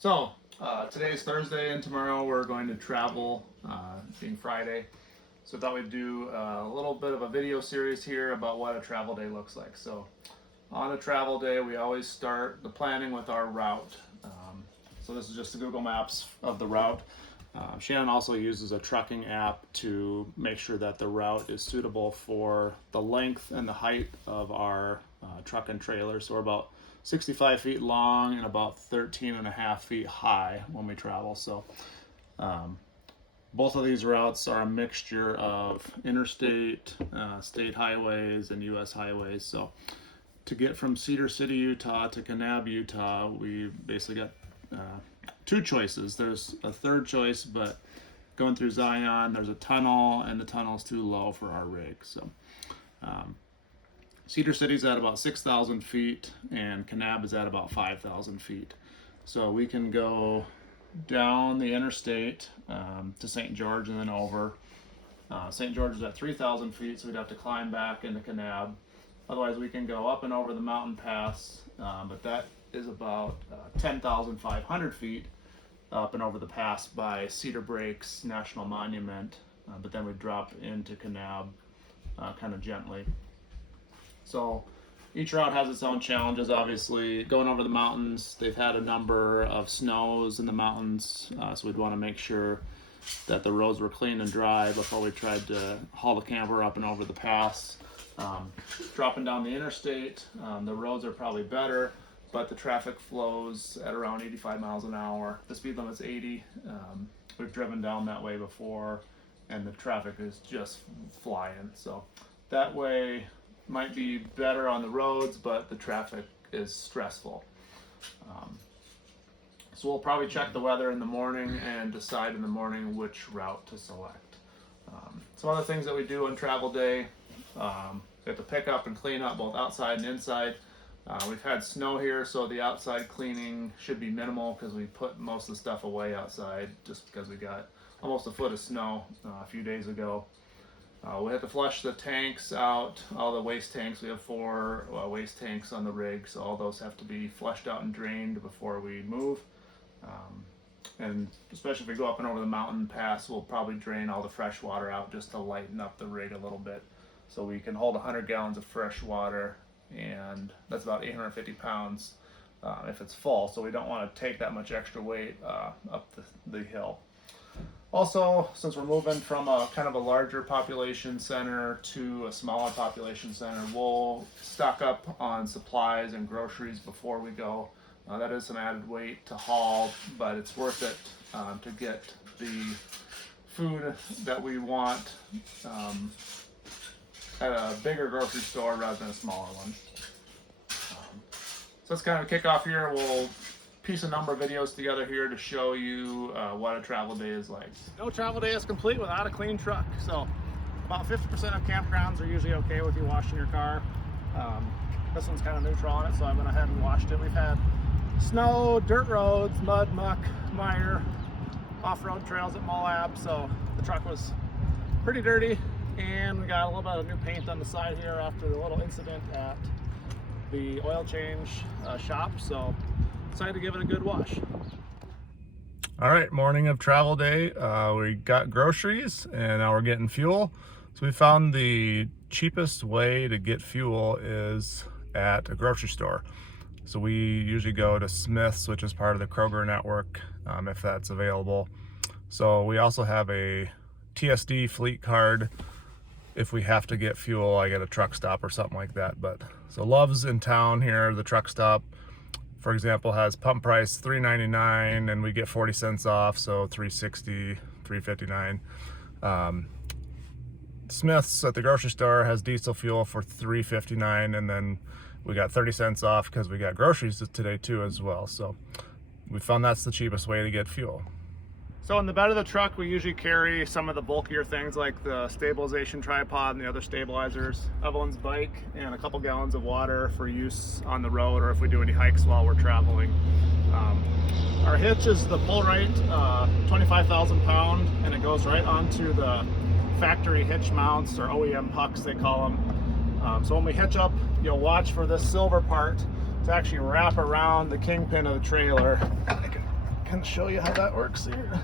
So, today's Thursday and tomorrow we're going to travel, being Friday. So I thought we'd do a little bit of a video series here about what a travel day looks like. So on a travel day, we always start the planning with our route. So this is just the Google Maps of the route. Shannon also uses a trucking app to make sure that the route is suitable for the length and the height of our truck and trailer. So we're about 65 feet long and about 13 and a half feet high when we travel. So both of these routes are a mixture of interstate, state highways, and U.S. highways. So to get from Cedar City, Utah to Kanab, Utah, we basically got two choices. There's a third choice, but going through Zion, there's a tunnel, and the tunnel's too low for our rig. So Cedar City's at about 6,000 feet, and Kanab is at about 5,000 feet. So we can go down the interstate to St. George and then over. St. George is at 3,000 feet, so we'd have to climb back into Kanab. Otherwise, we can go up and over the mountain pass, but that is about 10,500 feet up and over the pass by Cedar Breaks National Monument, but then we drop into Kanab kind of gently. So each route has its own challenges, obviously. Going over the mountains, they've had a number of snows in the mountains, so we'd want to make sure that the roads were clean and dry before we tried to haul the camper up and over the pass. Dropping down the interstate, the roads are probably better, but the traffic flows at around 85 miles an hour. The speed limit's 80. We've driven down that way before, and the traffic is just flying. So that way might be better on the roads, but the traffic is stressful. So we'll probably check the weather in the morning and decide in the morning which route to select. Some other things that we do on travel day, we have to pick up and clean up both outside and inside. We've had snow here, so the outside cleaning should be minimal because we put most of the stuff away outside just because we got almost a foot of snow a few days ago. We have to flush the tanks out, all the waste tanks. We have 4 waste tanks on the rig, so all those have to be flushed out and drained before we move. And especially if we go up and over the mountain pass, we'll probably drain all the fresh water out just to lighten up the rig a little bit. So we can hold 100 gallons of fresh water, and that's about 850 pounds if it's full. So we don't want to take that much extra weight up the hill. Also, since we're moving from a kind of a larger population center to a smaller population center, we'll stock up on supplies and groceries before we go. That is some added weight to haul, but it's worth it to get the food that we want at a bigger grocery store rather than a smaller one. So let's kind of kick off here. We'll piece a number of videos together here to show you what a travel day is like. No travel day is complete without a clean truck. So about 50% of campgrounds are usually okay with you washing your car. This one's kind of neutral on it, so I went ahead and washed it. We've had snow, dirt roads, mud, muck, mire, off-road trails at Moab, so the truck was pretty dirty, and we got a little bit of new paint on the side here after the little incident at the oil change shop, so decided to give it a good wash. All right, morning of travel day. We got groceries and now we're getting fuel. So we found the cheapest way to get fuel is at a grocery store. So we usually go to Smith's, which is part of the Kroger network, if that's available. So we also have a TSD fleet card. If we have to get fuel, I get a truck stop or something like that. But so Love's in town here, the truck stop, for example, has pump price $3.99 and we get 40 cents off, so $3.60, $3.59. Smith's at the grocery store has diesel fuel for $3.59, and then we got 30 cents off because we got groceries today too as well. So we found that's the cheapest way to get fuel. So in the bed of the truck, we usually carry some of the bulkier things like the stabilization tripod and the other stabilizers, Evelyn's bike, and a couple gallons of water for use on the road or if we do any hikes while we're traveling. Our hitch is the Pull-Right 25,000 pound, and it goes right onto the factory hitch mounts, or OEM pucks they call them. So when we hitch up, you'll watch for this silver part to actually wrap around the kingpin of the trailer. I can can show you how that works here.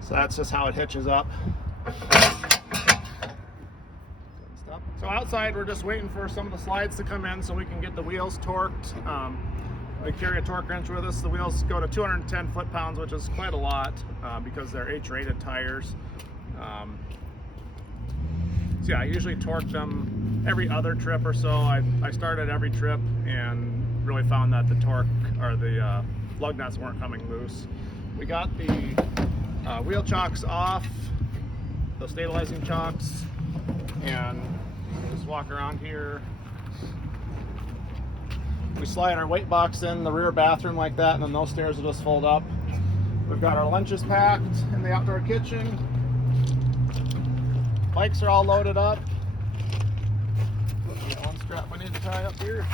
So that's just how it hitches up. So outside, we're just waiting for some of the slides to come in so we can get the wheels torqued. We carry a torque wrench with us. The wheels go to 210 foot-pounds, which is quite a lot because they're H-rated tires. So yeah, I usually torque them every other trip or so. I started every trip and really found that the torque or the lug nuts weren't coming loose. We got the wheel chocks off, the stabilizing chocks, and just walk around here. We slide our weight box in the rear bathroom like that, and then those stairs will just fold up. We've got our lunches packed in the outdoor kitchen. Bikes are all loaded up. Got one strap we need to tie up here.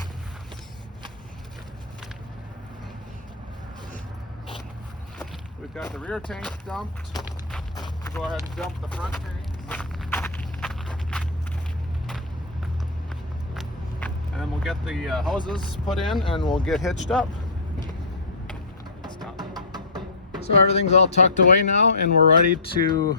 We've got the rear tank dumped. We'll go ahead and dump the front tanks. And then we'll get the hoses put in and we'll get hitched up. Stop. So everything's all tucked away now and we're ready to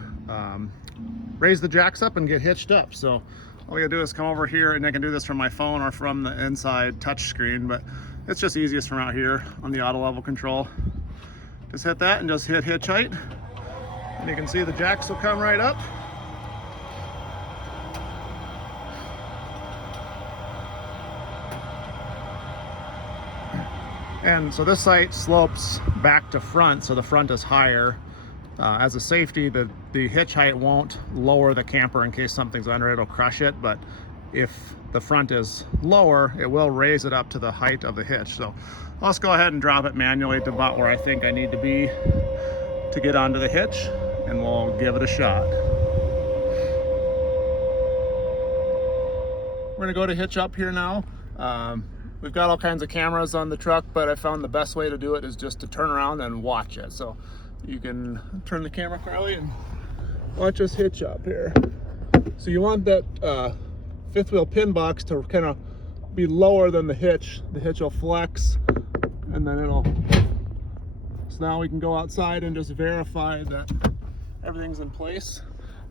raise the jacks up and get hitched up. So all we gotta do is come over here, and I can do this from my phone or from the inside touch screen, but it's just easiest from out here on the auto level control. Just hit that and just hit hitch height. And you can see the jacks will come right up. And so this site slopes back to front, so the front is higher. As a safety, the hitch height won't lower the camper in case something's under it, it'll crush it, but if the front is lower, it will raise it up to the height of the hitch. So let's go ahead and drop it manually to about where I think I need to be to get onto the hitch, and we'll give it a shot. We're gonna go to hitch up here now. We've got all kinds of cameras on the truck, but I found the best way to do it is just to turn around and watch it. So you can turn the camera, Carly, and watch us hitch up here. So you want that fifth wheel pin box to kind of be lower than the hitch. The hitch will flex, and then it'll... So now we can go outside and just verify that everything's in place.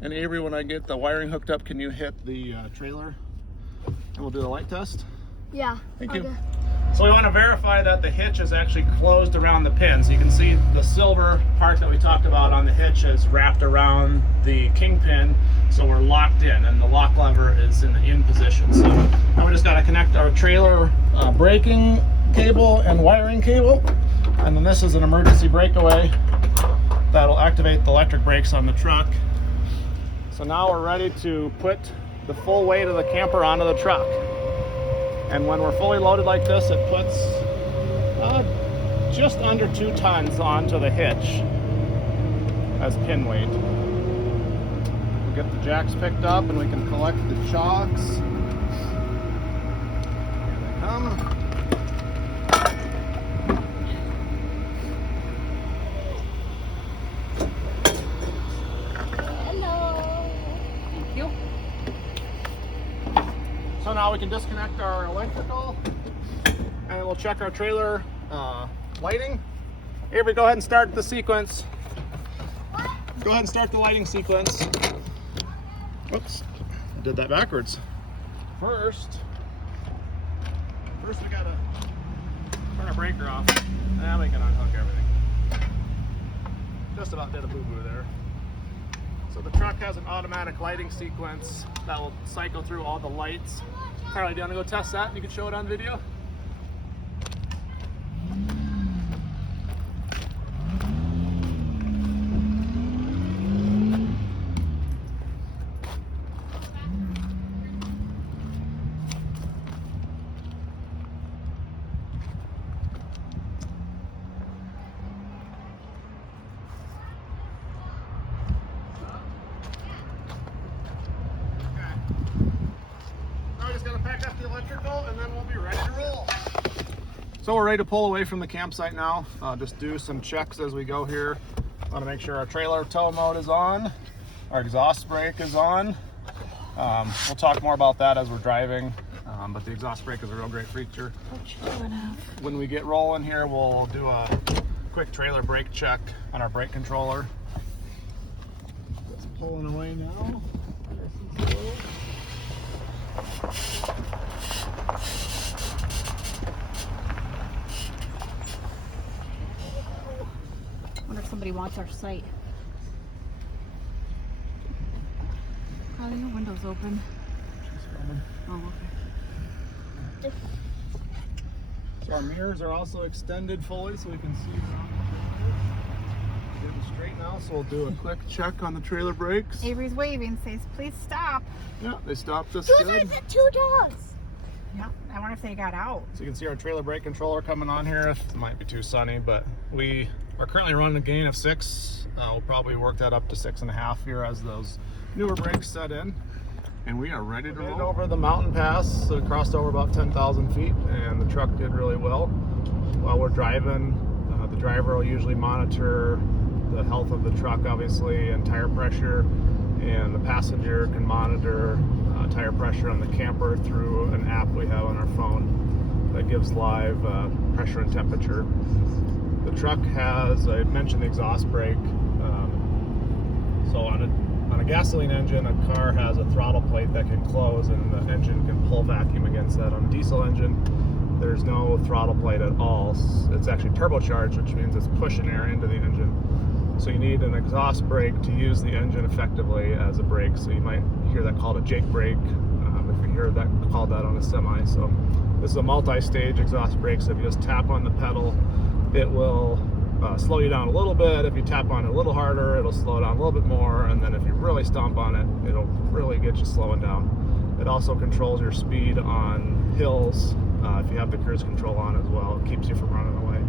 And Avery, when I get the wiring hooked up, can you hit the trailer? And we'll do the light test. Yeah. Thank you. So we want to verify that the hitch is actually closed around the pin. So you can see the silver part that we talked about on the hitch is wrapped around the kingpin. So we're locked in, and the lock lever is in the in position. So now we just got to connect our trailer braking cable and wiring cable. And then this is an emergency breakaway that'll activate the electric brakes on the truck. So now we're ready to put the full weight of the camper onto the truck. And when we're fully loaded like this, it puts just under 2 tons onto the hitch as pin weight. We'll get the jacks picked up and we can collect the chocks. Here they come. Hello. Thank you. So now we can disconnect our electrical and we'll check our trailer lighting. Avery, go ahead and start the sequence. Go ahead and start the lighting sequence. Oops, I did that backwards. First we gotta turn our breaker off. Now we can unhook everything. Just about did a boo-boo there. So the truck has an automatic lighting sequence that will cycle through all the lights. Carly, do you want to go test that? You can show it on video. And then we'll be ready to roll. So we're ready to pull away from the campsite now. Just do some checks as we go here. Want to make sure our trailer tow mode is on, our exhaust brake is on. We'll talk more about that as we're driving. but the exhaust brake is a real great feature. What you doing, Av? When we get rolling here, we'll do a quick trailer brake check on our brake controller. It's pulling away now. I wonder if somebody wants our site. Oh, your window's open. Oh, okay. So our mirrors are also extended fully so we can see around. Getting straight now, so we'll do a quick check on the trailer brakes. Avery's waving, says, please stop. Yeah, they stopped us Those good. are the two dogs. Yeah, I wonder if they got out. So you can see our trailer brake controller coming on here. It might be too sunny, but we are currently running a gain of 6. We'll probably work that up to 6.5 here as those newer brakes set in. And we are ready to roll. Over the mountain pass, so it crossed over about 10,000 feet, and the truck did really well. While we're driving, the driver will usually monitor the health of the truck, obviously, and tire pressure, and the passenger can monitor tire pressure on the camper through an app we have on our phone that gives live pressure and temperature. The truck has, I mentioned the exhaust brake, so on a gasoline engine, a car has a throttle plate that can close and the engine can pull vacuum against that. On a diesel engine, there's no throttle plate at all. It's actually turbocharged, which means it's pushing air into the engine. So you need an exhaust brake to use the engine effectively as a brake. So you might hear that called a Jake brake, if you hear that called that on a semi. So this is a multi-stage exhaust brake. So if you just tap on the pedal, it will slow you down a little bit. If you tap on it a little harder, it'll slow down a little bit more. And then if you really stomp on it, it'll really get you slowing down. It also controls your speed on hills. If you have the cruise control on as well, it keeps you from running away.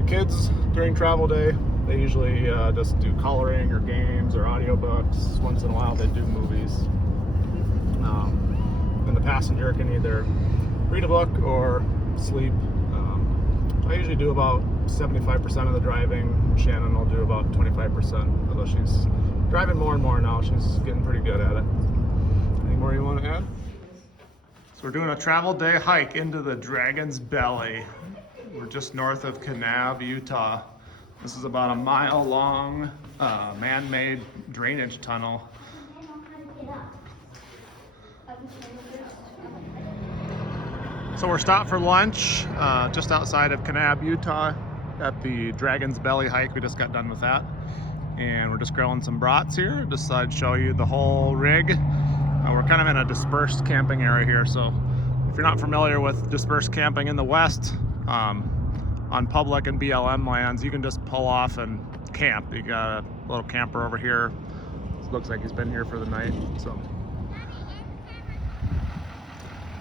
The kids during travel day, they usually just do coloring or games or audiobooks. Once in a while they do movies. And the passenger can either read a book or sleep. I usually do about 75% of the driving. Shannon will do about 25%, although she's driving more and more now. She's getting pretty good at it. Any more you want to add? So we're doing a travel day hike into the Dragon's Belly. We're just north of Kanab, Utah. This is about a mile long man-made drainage tunnel. So we're stopped for lunch just outside of Kanab, Utah at the Dragon's Belly hike. We just got done with that. And we're just grilling some brats here. Just thought I'd show you the whole rig. We're kind of in a dispersed camping area here. So if you're not familiar with dispersed camping in the West, on public and BLM lands, you can just pull off and camp. You got a little camper over here. It looks like he's been here for the night.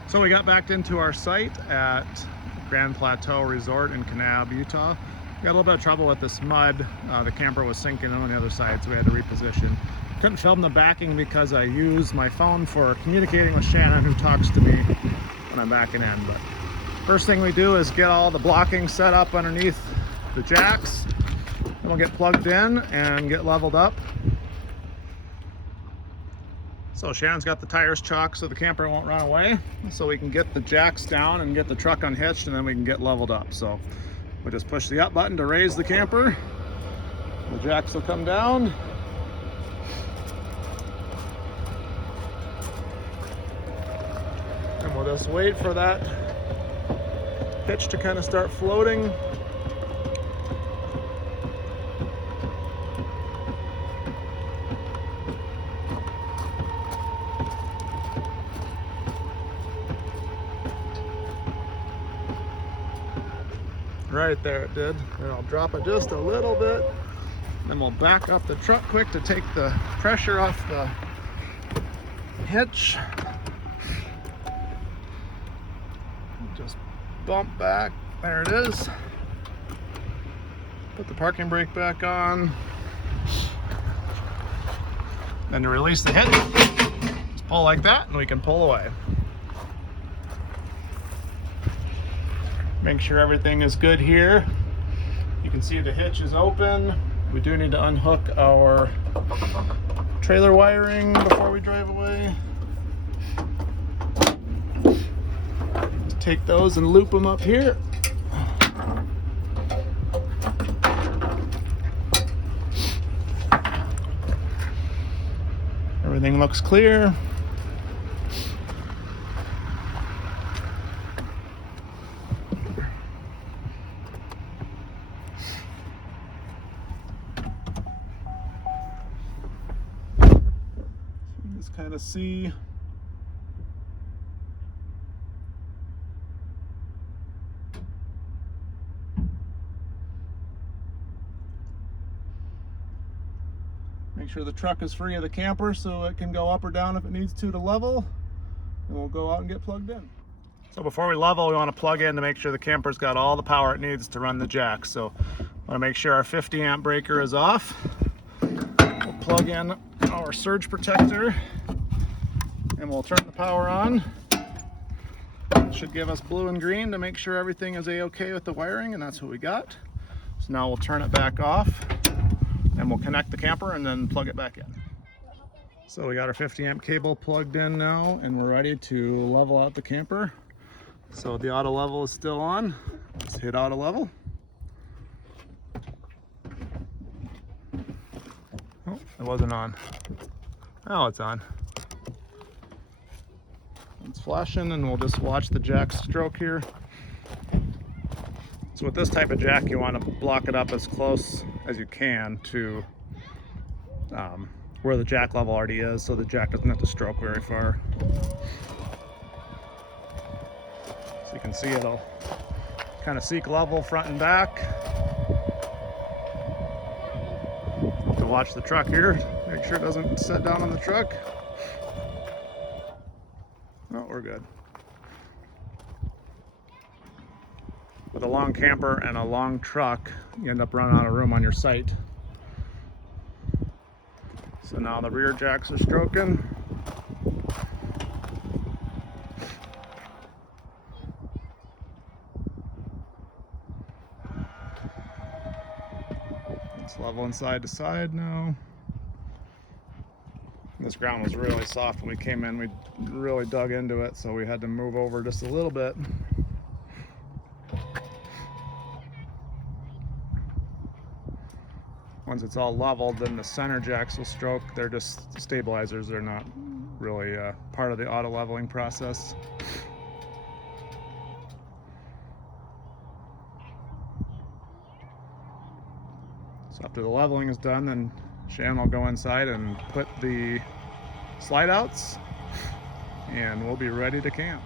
So we got back into our site at Grand Plateau Resort in Kanab, Utah. We got a little bit of trouble with this mud. The camper was sinking on the other side, so we had to reposition. Couldn't film the backing because I use my phone for communicating with Shannon, who talks to me when I'm backing in. But first thing we do is get all the blocking set up underneath the jacks. Then we'll get plugged in and get leveled up. So Shannon's got the tires chalked so the camper won't run away, so we can get the jacks down and get the truck unhitched, and then we can get leveled up. So we just push the up button to raise the camper. The jacks will come down. And we'll just wait for that hitch to kind of start floating. Right there it did. And I'll drop it just a little bit. Then we'll back up the truck quick to take the pressure off the hitch. Just bump back. There it is. Put the parking brake back on. Then to release the hitch, just pull like that and we can pull away. Make sure everything is good here. You can see the hitch is open. We do need to unhook our trailer wiring before we drive away. take those and loop them up here. Everything looks clear. Just kind of see make sure the truck is free of the camper so it can go up or down if it needs to level, and we'll go out and get plugged in. So before we level, we want to plug in to make sure the camper's got all the power it needs to run the jack. So I want to make sure our 50 amp breaker is off. We'll plug in our surge protector and we'll turn the power on. It should give us blue and green to make sure everything is a-okay with the wiring, and that's what we got. So now we'll turn it back off and we'll connect the camper and then plug it back in. So we got our 50 amp cable plugged in now and we're ready to level out the camper. So the auto level is still on. Let's hit auto level. Oh, it wasn't on. Oh, it's on. It's flashing and we'll just watch the jack stroke here. So with this type of jack, you want to block it up as close as you can to where the jack level already is, so the jack doesn't have to stroke very far. So you can see it'll kind of seek level front and back. Have to watch the truck here, make sure it doesn't set down on the truck. Oh, we're good. With a long camper and a long truck, you end up running out of room on your site. So now the rear jacks are stroking. It's leveling side to side now. This ground was really soft when we came in. We really dug into it, so we had to move over just a little bit. Once it's all leveled, then the center jacks will stroke. They're just stabilizers. They're not really part of the auto leveling process. So after the leveling is done, then Shannon will go inside and put the slide outs and we'll be ready to camp.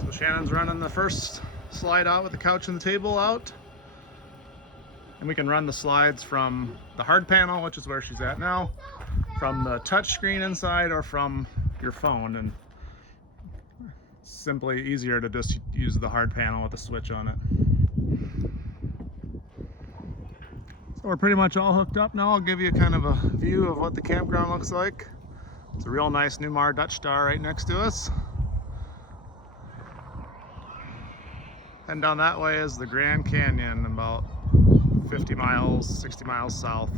So Shannon's running the first slide out with the couch and the table out. And we can run the slides from the hard panel, which is where she's at now, from the touch screen inside, or from your phone. And it's simply easier to just use the hard panel with a switch on it. So we're pretty much all hooked up now. I'll give you kind of a view of what the campground looks like. It's a real nice Newmar Dutch Star right next to us. And down that way is the Grand Canyon, about 50 miles, 60 miles south.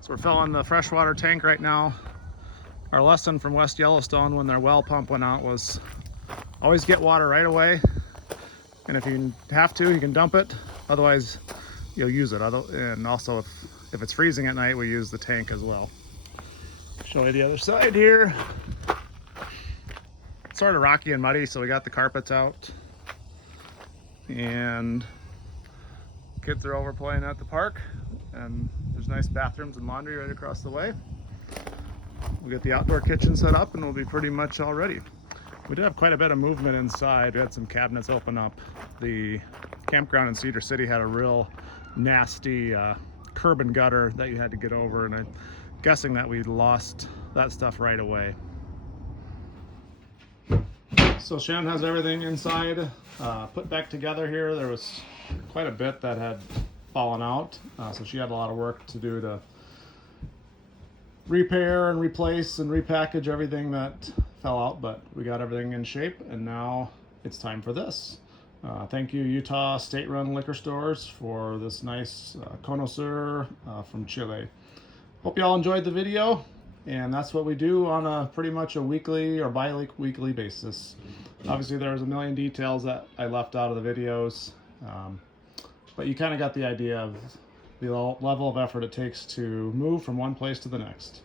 So we're filling the freshwater tank right now. Our lesson from West Yellowstone when their well pump went out was always get water right away. And if you have to, you can dump it. Otherwise, you'll use it. And also if it's freezing at night, we use the tank as well. Show you the other side here. It's sort of rocky and muddy, so we got the carpets out. And kids are over playing at the park, and there's nice bathrooms and laundry right across the way. We'll get the outdoor kitchen set up and we'll be pretty much all ready. We did have quite a bit of movement inside. We had some cabinets open up. The campground in Cedar City had a real nasty curb and gutter that you had to get over, and I'm guessing that we lost that stuff right away. So Shannon has everything inside put back together here. There was quite a bit that had fallen out, so she had a lot of work to do to repair and replace and repackage everything that fell out, but we got everything in shape, and now it's time for this. Thank you, Utah State-Run Liquor Stores, for this nice connoisseur from Chile. Hope you all enjoyed the video, And that's what we do on a pretty much a weekly or bi-weekly basis. Obviously there's a million details that I left out of the videos, but you kind of got the idea of the level of effort it takes to move from one place to the next.